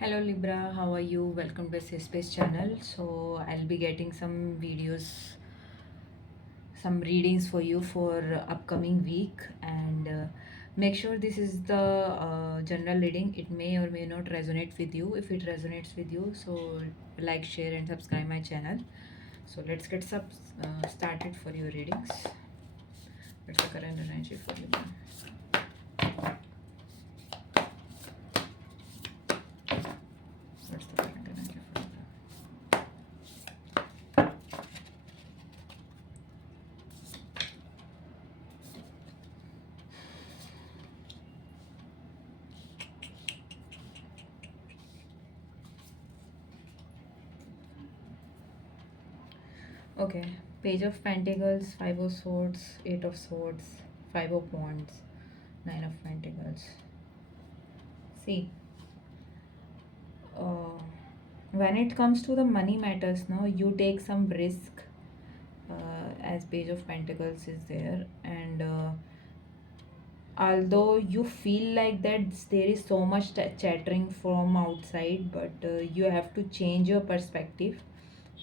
Hello Libra, how are you? Welcome to Safe Space channel. So I'll be getting some videos, some readings for you for upcoming week, and make sure this is the general reading. It may or may not resonate with you. If it resonates with you, so like, share, and subscribe my channel. So let's get started for your readings. What's the current energy for Libra? What's the current energy for Libra? Okay, Page of Pentacles, Five of Swords, Eight of Swords, Five of Wands, Nine of Pentacles. See, uh, when it comes to the money matters, now you take some risk, as Page of Pentacles is there, and although you feel like that there is so much chattering from outside, but you have to change your perspective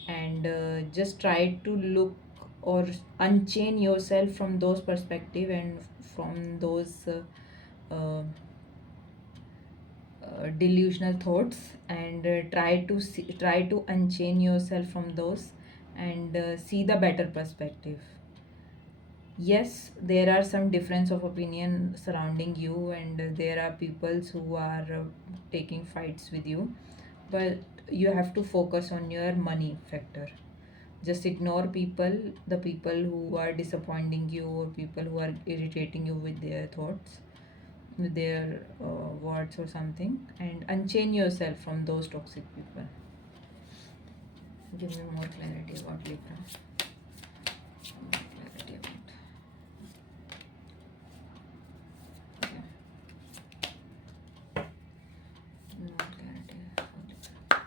and just try to look or unchain yourself from those perspective and from those delusional thoughts, and try to unchain yourself from those and see the better perspective. Yes, there are some difference of opinion surrounding you, and there are people who are taking fights with you, but you have to focus on your money factor. Just ignore the people who are disappointing you, or people who are irritating you with their thoughts, with their words or something, and unchain yourself from those toxic people. Give me more clarity about Libra. More clarity about. Okay. More clarity for Libra.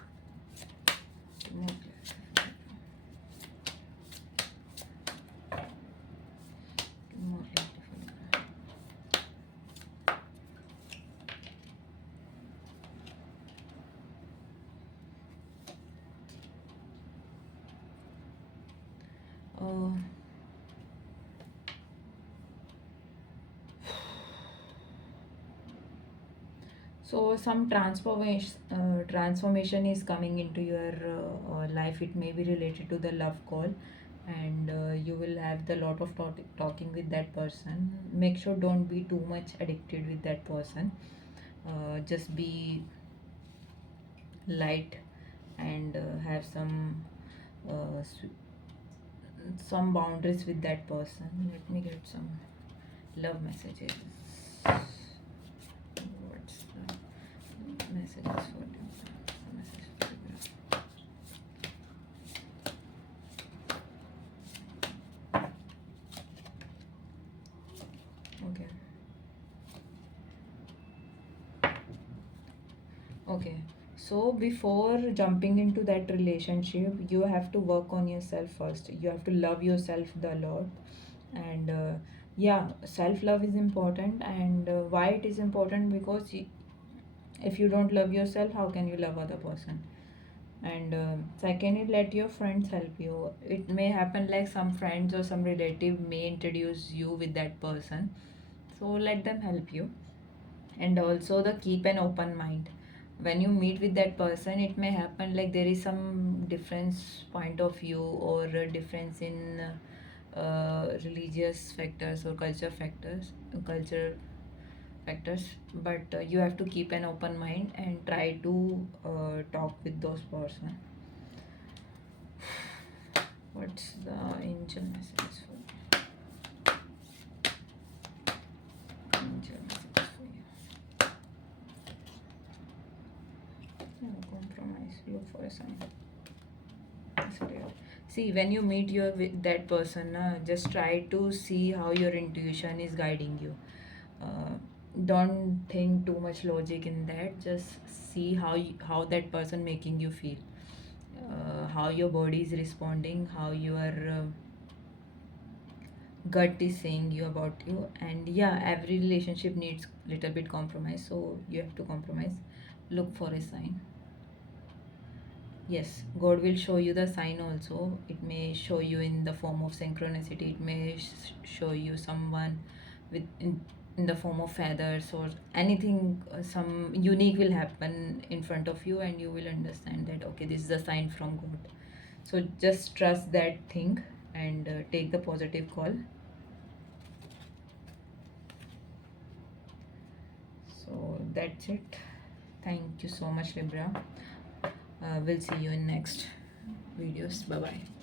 More clarity for Libra. More clarity for Libra. Uh, so some transformation is coming into your life. It may be related to the love call, and you will have the lot of talking with that person. Make sure don't be too much addicted with that person. Just be light, and have uh, some boundaries with that person. Let me get some love messages. What's the messages for Libra? The message for Libra. Okay. Okay. So before jumping into that relationship, you have to work on yourself first. You have to love yourself the lot, and yeah, self love is important. And why it is important? Because if you don't love yourself, how can you love other person? And secondly, let your friends help you. It may happen like some friends or some relative may introduce you with that person, so let them help you. And also, the keep an open mind. When you meet with that person, it may happen like there is some difference point of view, or a difference in religious factors or culture factors, but you have to keep an open mind and try to talk with those person. What's the angel message for you? Angel message for you. No compromise. Look for a sign. That's weird. See, when you meet your with that person, just try to see how your intuition is guiding you. Uh, don't think too much logic in that. Just see how that person making you feel. How your body is responding, how your gut is saying you about you. And yeah, every relationship needs little bit compromise, so you have to compromise. look for a sign. Yes, God will show you the sign also. It may show you in the form of synchronicity. It may show you someone with in the form of feathers or anything. Some unique will happen in front of you, and you will understand that okay, this is a sign from God. So just trust that thing and take the positive call. So that's it. Thank you so much, Libra. We'll see you in next videos. Bye bye.